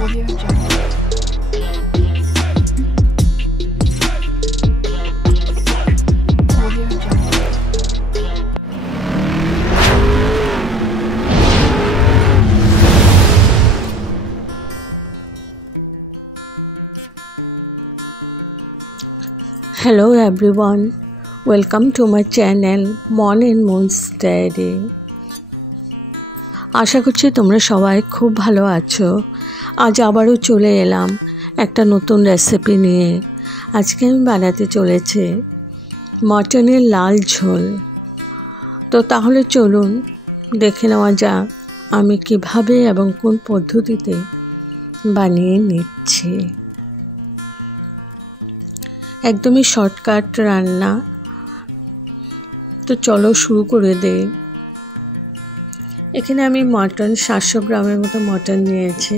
Audio Jungle. Audio Jungle. Hello everyone, welcome to my channel Mon and Moon's Diary. আশা করছি তোমরা সবাই খুব ভালো আছো। আজ আবারও চলে এলাম একটা নতুন রেসিপি নিয়ে। আজকে আমি বানাতে চলেছি মটনের লাল ঝোল। তো তাহলে চলুন দেখে নেওয়া যাক আমি কিভাবে এবং কোন পদ্ধতিতে বানিয়ে নিচ্ছি। একদমই শর্টকাট রান্না। তো চলো শুরু করে দেই। এখানে আমি মটন 700 গ্রামের মতো মটন নিয়েছি,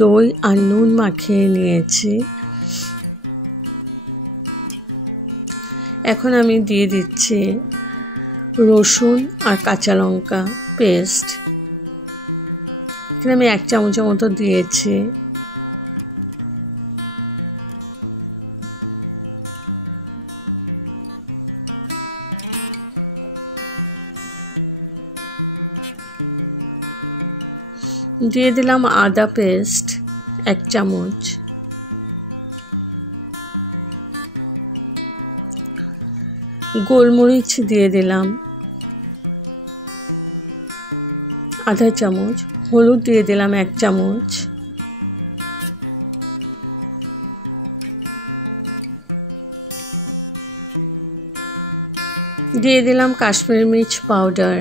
দই আর নুন মাখিয়ে নিয়েছি। এখন আমি দিয়ে দিচ্ছি রসুন আর কাঁচা লঙ্কা পেস্ট। এখানে আমি 1 চামচের মতো দিয়েছি। দিয়ে দিলাম আদা পেস্ট 1 চামচ, গোলমরিচ দিয়ে দিলাম আধা চামচ, হলুদ দিয়ে দিলাম 1 চামচ, দিয়ে দিলাম কাশ্মীরি মির্চ পাউডার,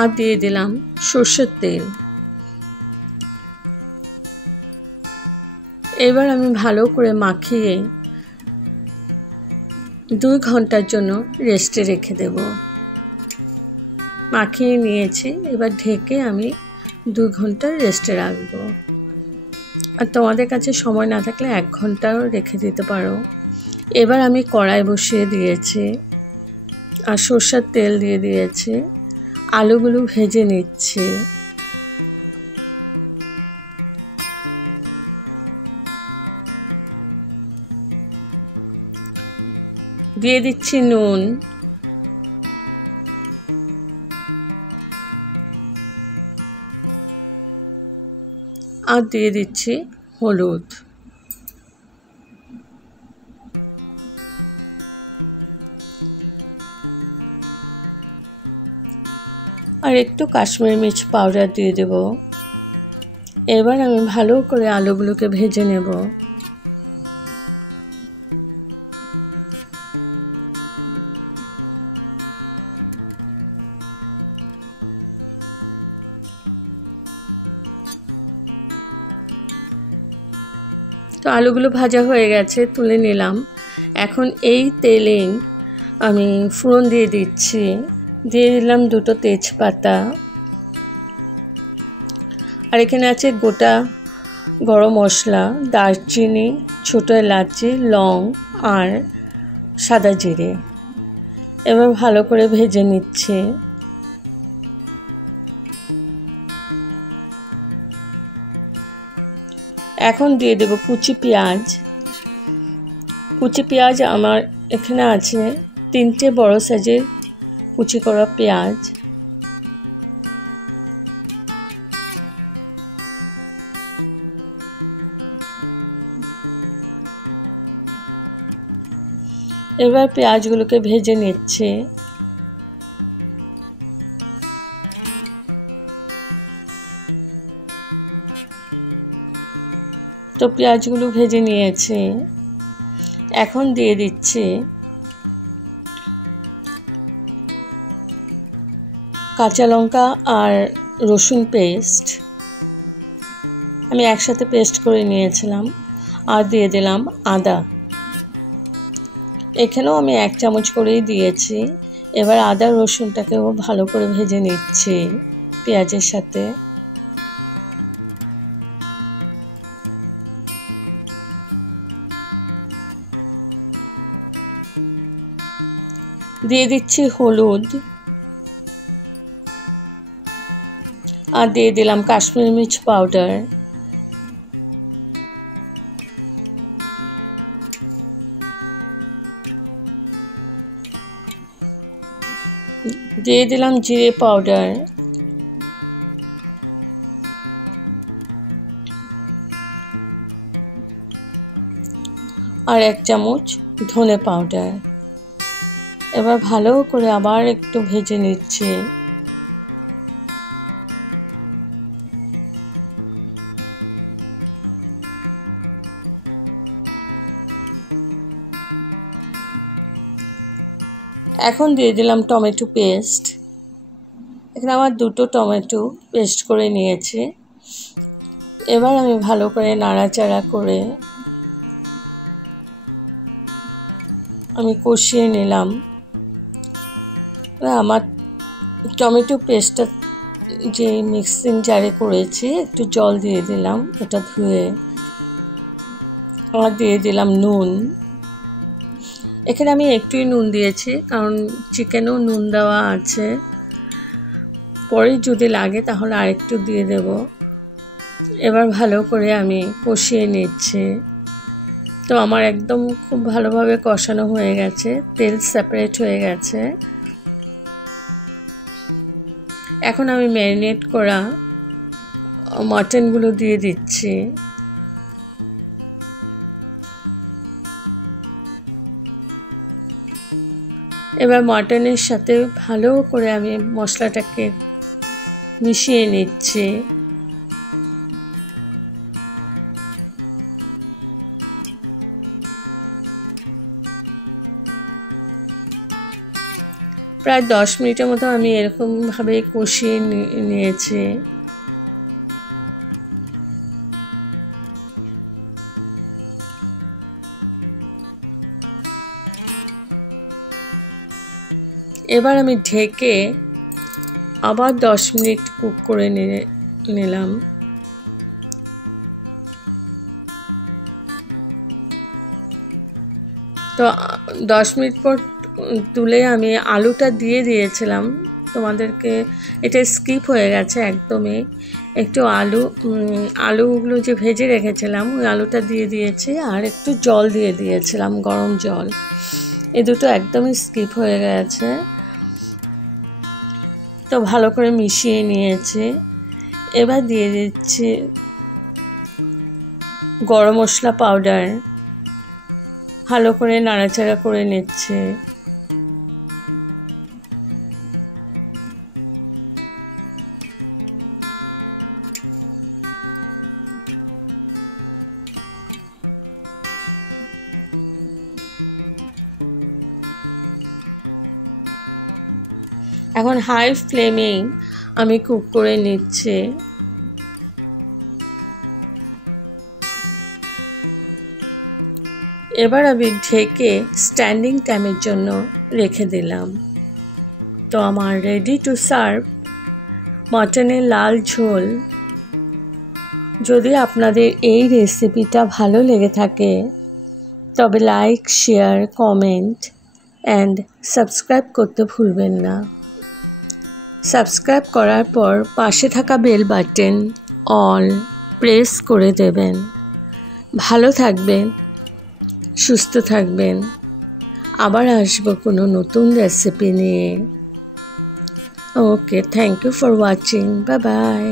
আর দিয়ে দিলাম সরষের তেল। এবার আমি ভালো করে মাখিয়ে 2 ঘন্টার জন্য রেস্টে রেখে দেব। মাখিয়ে নিয়েছি, এবার ঢেকে আমি 2 ঘন্টা রেস্টে রাখবো। আর তোমাদের কাছে সময় না থাকলে 1 ঘন্টাও রেখে দিতে পারো। এবার আমি কড়াই বসিয়ে দিয়েছি আর সরষের তেল দিয়ে দিয়েছি। আলুগুলো ভেজে নিচ্ছি। দিয়ে দিচ্ছি নুন, আর দিয়ে দিচ্ছি হলুদ। আর একটু কাশ্মীরি মির্চ পাউডার দিয়ে দেব। এবার আমি ভালো করে আলুগুলোকে ভেজে নেব। তো আলুগুলো ভাজা হয়ে গেছে, তুলে নিলাম। এখন এই তেলে আমি ফোড়ন দিয়ে দিচ্ছি। দিয়ে দিলাম 2টো তেজপাতা, আর এখানে আছে গোটা গরম মশলা, দারচিনি, ছোটো এলাচি, লং আর সাদা জিরে। এবার ভালো করে ভেজে নিচ্ছে। এখন দিয়ে দেব কুচি পেঁয়াজ। কুচি পেঁয়াজ আমার এখানে আছে 3টে বড় সাইজের কুচি করা পেঁয়াজ। এবার পেঁয়াজগুলোকে ভেজে নিচ্ছে। তো পেঁয়াজগুলো ভেজে নিয়েছে। এখন দিয়ে দিচ্ছে কাঁচা লঙ্কা আর রসুন পেস্ট। আমি একসাথে পেস্ট করে নিয়েছিলাম। আর দিয়ে দিলাম আদা। এখানেও আমি 1 চামচ করেই দিয়েছি। এবার আদা রসুনটাকেও ভালো করে ভেজে নিচ্ছি পেঁয়াজের সাথে। দিয়ে দিচ্ছি হলুদ, আর দিয়ে দিলাম কাশ্মীরি মির্চ পাউডার, দিয়ে দিলাম জিরে পাউডার, আর 1 চামচ ধনে পাউডার। এবার ভালো করে আবার একটু ভেজে নিচ্ছি। এখন দিয়ে দিলাম টমেটো পেস্ট। এখানে আমার 2টো টমেটো পেস্ট করে নিয়েছি। এবার আমি ভালো করে নাড়াচাড়া করে আমি কষিয়ে নিলাম। আমার টমেটো পেস্টটা যে মিক্সিং জারে করেছি একটু জল দিয়ে দিলাম, ওটা ধুয়ে। আর দিয়ে দিলাম নুন। এখানে আমি একটুই নুন দিয়েছি, কারণ চিকেনেও নুন দেওয়া আছে, পরে যদি লাগে তাহলে আরেকটু দিয়ে দেব। এবার ভালো করে আমি কষিয়ে নিচ্ছি। তো আমার একদম খুব ভালোভাবে কষানো হয়ে গেছে, তেল সেপারেট হয়ে গেছে। এখন আমি ম্যারিনেট করা মাটনগুলো দিয়ে দিচ্ছি। এবার মাটনের সাথে ভালো করে আমি মশলাটাকে মিশিয়ে নিচ্ছি। প্রায় 10 মিনিটের মতো আমি এরকমভাবে কষিয়ে নিয়েছি। এবার আমি ঢেকে আবার 10 মিনিট কুক করে নিলাম। তো 10 মিনিট পর তুলে আমি আলুটা দিয়ে দিয়েছিলাম তোমাদেরকে, এটা স্কিপ হয়ে গেছে একদমই। একটু আলুগুলো যে ভেজে রেখেছিলাম ওই আলুটা দিয়ে দিয়েছি, আর একটু জল দিয়ে দিয়েছিলাম, গরম জল। এই দুটো একদমই স্কিপ হয়ে গেছে। তো ভালো করে মিশিয়ে নিয়েছি। এবার দিয়ে দিচ্ছি গরম মশলা পাউডার, ভালো করে নাড়াচাড়া করে নিচ্ছে। এখন হাই ফ্লেমে আমি কুক করে নিচ্ছি। এবার আমি ঢেকে স্ট্যান্ডিং টাইমের জন্য রেখে দিলাম। তো আমার রেডি টু সার্ভ মাটনের লাল ঝোল। যদি আপনাদের এই রেসিপিটা ভালো লেগে থাকে তবে like, share, comment and subscribe করতে ভুলবেন না। সাবস্ক্রাইব করার পর পাশে থাকা বেল বাটন অল প্রেস করে দেবেন। ভালো থাকবেন, সুস্থ থাকবেন। আবার আসবো কোনো নতুন রেসিপি নিয়ে। Okay, thank you for watching. Bye by.